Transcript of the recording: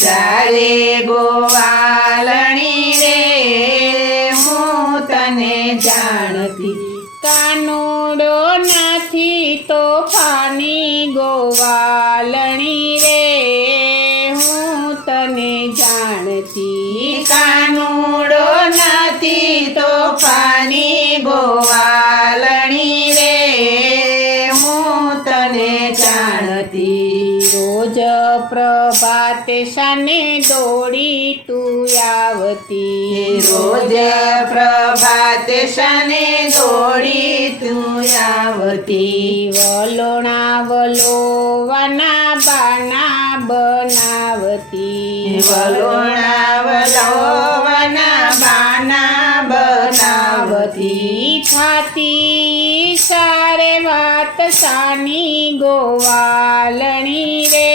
જારે ગોવાલણી રે હું તને જાણતી કાનુડો નથી તોફાની ગોવાલણી રે હું તને જાણતી કાનુડો નથી તોફાની ગોવાલણી રે હું તને જાણતી રોજ પ્રભાતે શાને દોડી તું આવતી રોજ પ્રભાતે શાને દોડી તું આવતી વલોણા વલોવાના બાના બનાવતી વલોણા વલોવાના બાના બનાવતી થાતી સારે વાત સાની ગોવાલણી રે